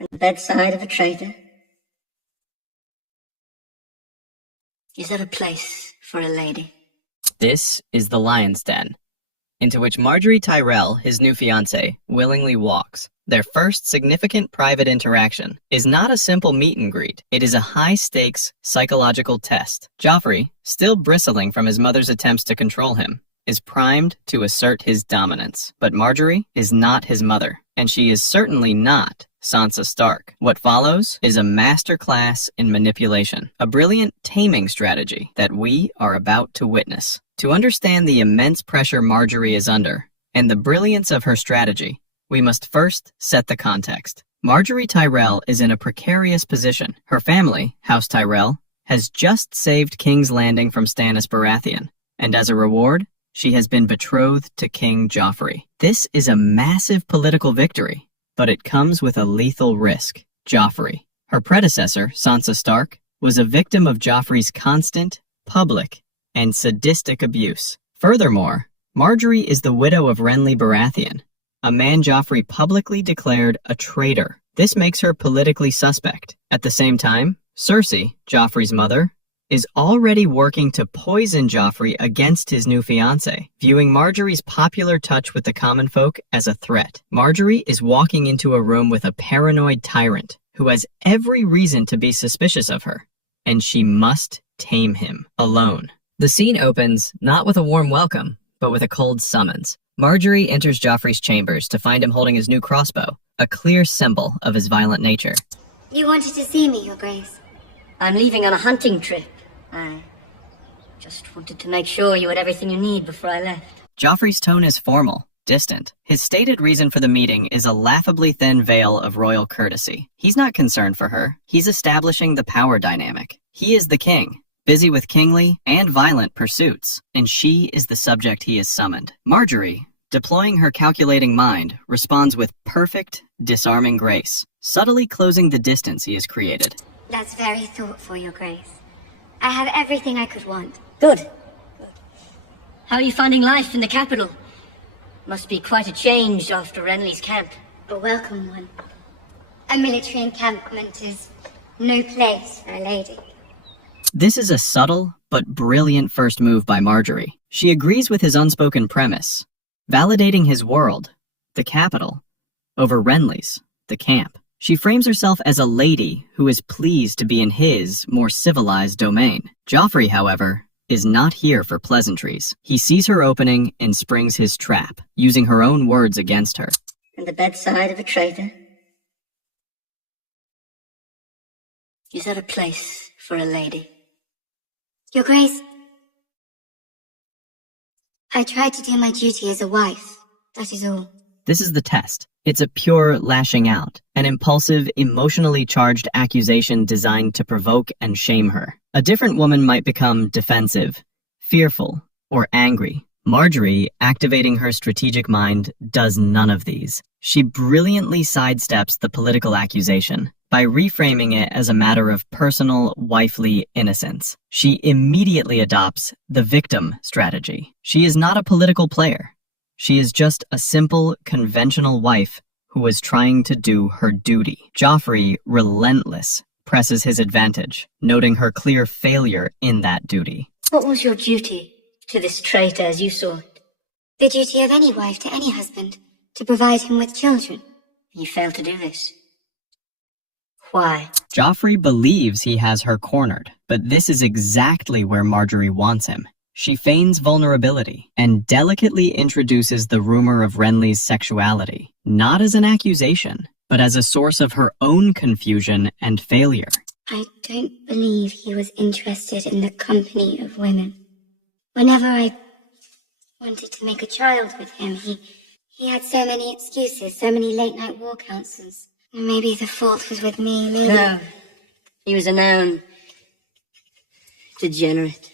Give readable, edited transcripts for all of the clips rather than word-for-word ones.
and the bedside of a traitor? Is there a place for a lady? This is the Lion's Den, into which Margaery Tyrell, his new fiancée, willingly walks. Their first significant private interaction is not a simple meet and greet. It is a high-stakes psychological test. Joffrey, still bristling from his mother's attempts to control him, is primed to assert his dominance. But Margaery is not his mother, and she is certainly not Sansa Stark. What follows is a masterclass in manipulation, a brilliant taming strategy that we are about to witness. To understand the immense pressure Margaery is under, and the brilliance of her strategy, we must first set the context. Margaery Tyrell is in a precarious position. Her family, House Tyrell, has just saved King's Landing from Stannis Baratheon, and as a reward, she has been betrothed to King Joffrey. This is a massive political victory, but it comes with a lethal risk. Joffrey, her predecessor, Sansa Stark, was a victim of Joffrey's constant, public, and sadistic abuse. Furthermore, Margaery is the widow of Renly Baratheon, a man Joffrey publicly declared a traitor. This makes her politically suspect. At the same time, Cersei, Joffrey's mother, is already working to poison Joffrey against his new fiancé, viewing Margaery's popular touch with the common folk as a threat. Margaery is walking into a room with a paranoid tyrant who has every reason to be suspicious of her, and she must tame him alone. The scene opens not with a warm welcome, but with a cold summons. Margaery enters Joffrey's chambers to find him holding his new crossbow, a clear symbol of his violent nature. You wanted to see me, Your Grace? I'm leaving on a hunting trip. I just wanted to make sure you had everything you need before I left. Joffrey's tone is formal, distant. His stated reason for the meeting is a laughably thin veil of royal courtesy. He's not concerned for her. He's establishing the power dynamic. He is the king, busy with kingly and violent pursuits, and she is the subject he has summoned. Margaery, deploying her calculating mind, responds with perfect, disarming grace, subtly closing the distance he has created. That's very thoughtful, Your Grace. I have everything I could want. Good. How are you finding life in the capital? Must be quite a change after Renly's camp. A welcome one. A military encampment is no place for a lady. This is a subtle but brilliant first move by Margaery. She agrees with his unspoken premise, validating his world, the capital, over Renly's, the camp. She frames herself as a lady who is pleased to be in his, more civilized domain. Joffrey, however, is not here for pleasantries. He sees her opening and springs his trap, using her own words against her. And the bedside of a traitor? Is there a place for a lady? Your Grace, I tried to do my duty as a wife, that is all. This is the test. It's a pure lashing out, an impulsive, emotionally charged accusation designed to provoke and shame her. A different woman might become defensive, fearful, or angry. Margaery, activating her strategic mind, does none of these. She brilliantly sidesteps the political accusation by reframing it as a matter of personal, wifely innocence. She immediately adopts the victim strategy. She is not a political player. She is just a simple, conventional wife who was trying to do her duty. Joffrey, relentless, presses his advantage, noting her clear failure in that duty. What was your duty to this traitor as you saw it? The duty of any wife to any husband, to provide him with children. You failed to do this. Why? Joffrey believes he has her cornered, but this is exactly where Margaery wants him. She feigns vulnerability and delicately introduces the rumor of Renly's sexuality, not as an accusation, but as a source of her own confusion and failure. I don't believe he was interested in the company of women. Whenever I wanted to make a child with him, he had so many excuses, so many late-night war councils. Maybe the fault was with me, maybe... No, he was a known degenerate.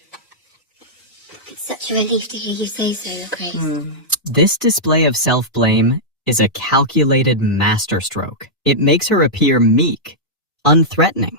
It's such a relief to hear you say so, Your Grace. This display of self-blame is a calculated masterstroke. It makes her appear meek, unthreatening,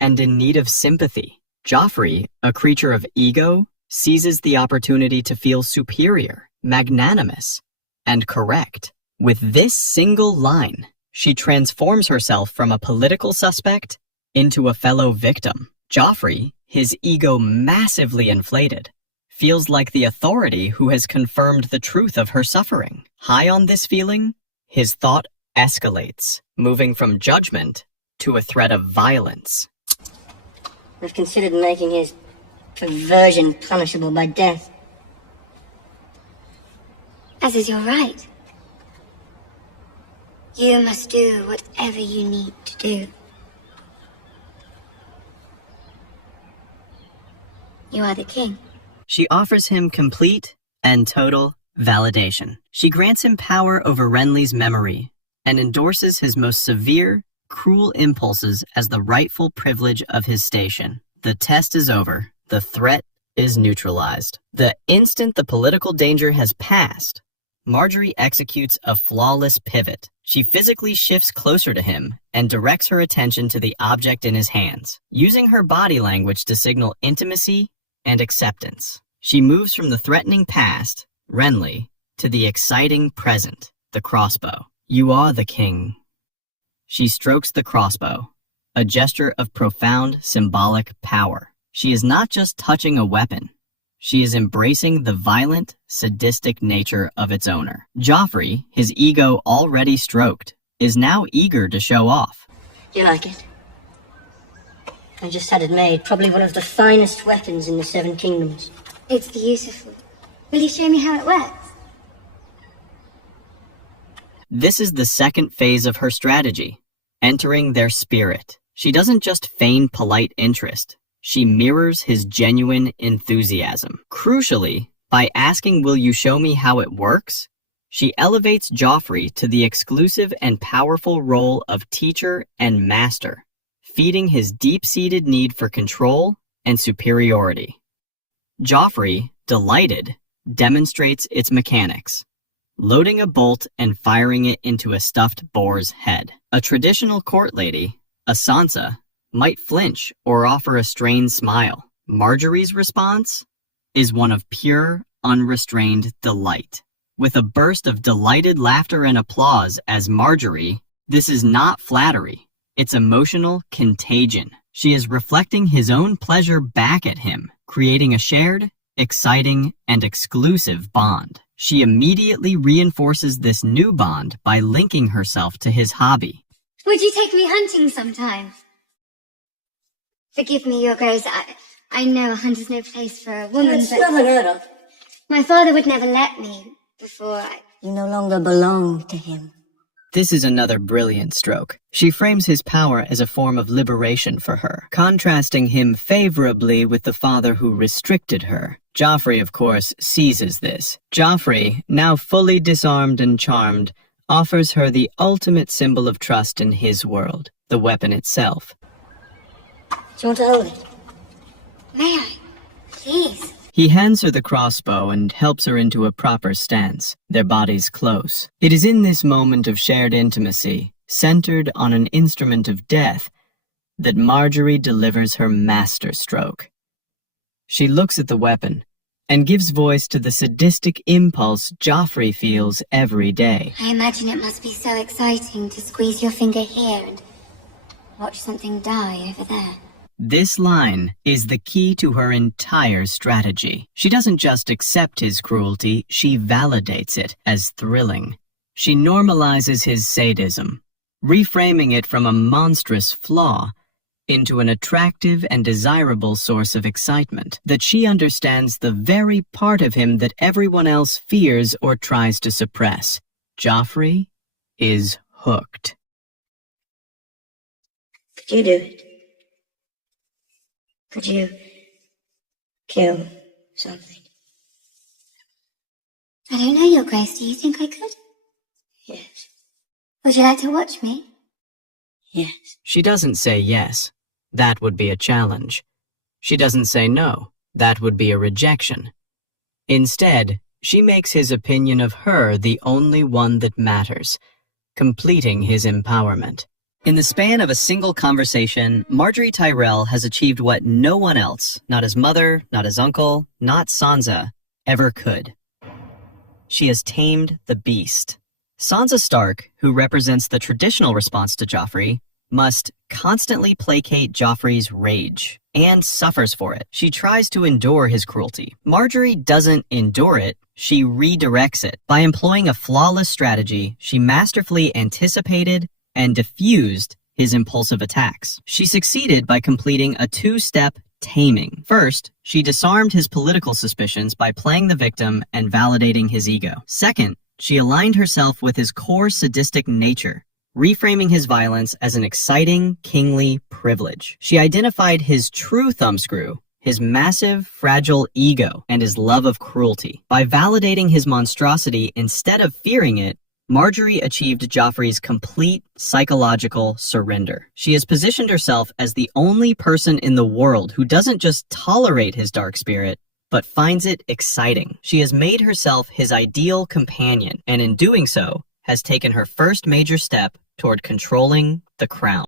and in need of sympathy. Joffrey, a creature of ego, seizes the opportunity to feel superior, magnanimous, and correct. With this single line, She transforms herself from a political suspect into a fellow victim. Joffrey, his ego massively inflated, feels like the authority who has confirmed the truth of her suffering. High on this feeling, his thought escalates, moving from judgment to a threat of violence. I've considered making his perversion punishable by death. As is your right. You must do whatever you need to do. You are the king. She offers him complete and total validation. She grants him power over Renly's memory and endorses his most severe, cruel impulses as the rightful privilege of his station. The test is over. The threat is neutralized. The instant the political danger has passed, Margaery executes a flawless pivot. She physically shifts closer to him and directs her attention to the object in his hands, using her body language to signal intimacy and acceptance. She moves from the threatening past, Renly, to the exciting present, the crossbow. You are the king. She strokes the crossbow, a gesture of profound symbolic power. She is not just touching a weapon. She is embracing the violent, sadistic nature of its owner. Joffrey, his ego already stroked, is now eager to show off. Do you like it? I just had it made. Probably one of the finest weapons in the Seven Kingdoms. It's beautiful. Will you show me how it works? This is the second phase of her strategy, entering their spirit. She doesn't just feign polite interest. She mirrors his genuine enthusiasm. Crucially, by asking, "Will you show me how it works?" she elevates Joffrey to the exclusive and powerful role of teacher and master, feeding his deep-seated need for control and superiority. Joffrey, delighted, demonstrates its mechanics, loading a bolt and firing it into a stuffed boar's head. A traditional court lady, a Sansa, might flinch or offer a strained smile. Margaery's response is one of pure, unrestrained delight. With a burst of delighted laughter and applause as Margaery, this is not flattery. It's emotional contagion. She is reflecting his own pleasure back at him, creating a shared, exciting, and exclusive bond. She immediately reinforces this new bond by linking herself to his hobby. Would you take me hunting sometime? Forgive me, Your Grace. I know a hunt is no place for a woman, It's but not unheard of. my father would never let me before I... You no longer belong to him. This is another brilliant stroke. She frames his power as a form of liberation for her, contrasting him favorably with the father who restricted her. Joffrey, of course, seizes this. Joffrey, now fully disarmed and charmed, offers her the ultimate symbol of trust in his world, the weapon itself. Do you want to hold it? May I? Please. He hands her the crossbow and helps her into a proper stance, their bodies close. It is in this moment of shared intimacy, centered on an instrument of death, that Margaery delivers her master stroke. She looks at the weapon and gives voice to the sadistic impulse Joffrey feels every day. I imagine it must be so exciting to squeeze your finger here and watch something die over there. This line is the key to her entire strategy. She doesn't just accept his cruelty, she validates it as thrilling. She normalizes his sadism, reframing it from a monstrous flaw into an attractive and desirable source of excitement, that she understands the very part of him that everyone else fears or tries to suppress. Joffrey is hooked. Could you do it? Could you kill something? I don't know, Your Grace. Do you think I could? Yes. Would you like to watch me? Yes. She doesn't say yes. That would be a challenge. She doesn't say no. That would be a rejection. Instead, she makes his opinion of her the only one that matters, completing his empowerment. In the span of a single conversation, Margaery Tyrell has achieved what no one else, not his mother, not his uncle, not Sansa, ever could. She has tamed the beast, Sansa Stark, who represents the traditional response to Joffrey, must constantly placate Joffrey's rage and suffers for it. She tries to endure his cruelty. Margaery doesn't endure it, she redirects it. By employing a flawless strategy, she masterfully anticipated and diffused his impulsive attacks. She succeeded by completing a two-step taming. First, she disarmed his political suspicions by playing the victim and validating his ego. Second, she aligned herself with his core sadistic nature, reframing his violence as an exciting, kingly privilege. She identified his true thumbscrew, his massive, fragile ego, and his love of cruelty. By validating his monstrosity instead of fearing it, Margaery achieved Joffrey's complete psychological surrender. She has positioned herself as the only person in the world who doesn't just tolerate his dark spirit, but finds it exciting. She has made herself his ideal companion, and in doing so, has taken her first major step toward controlling the crown.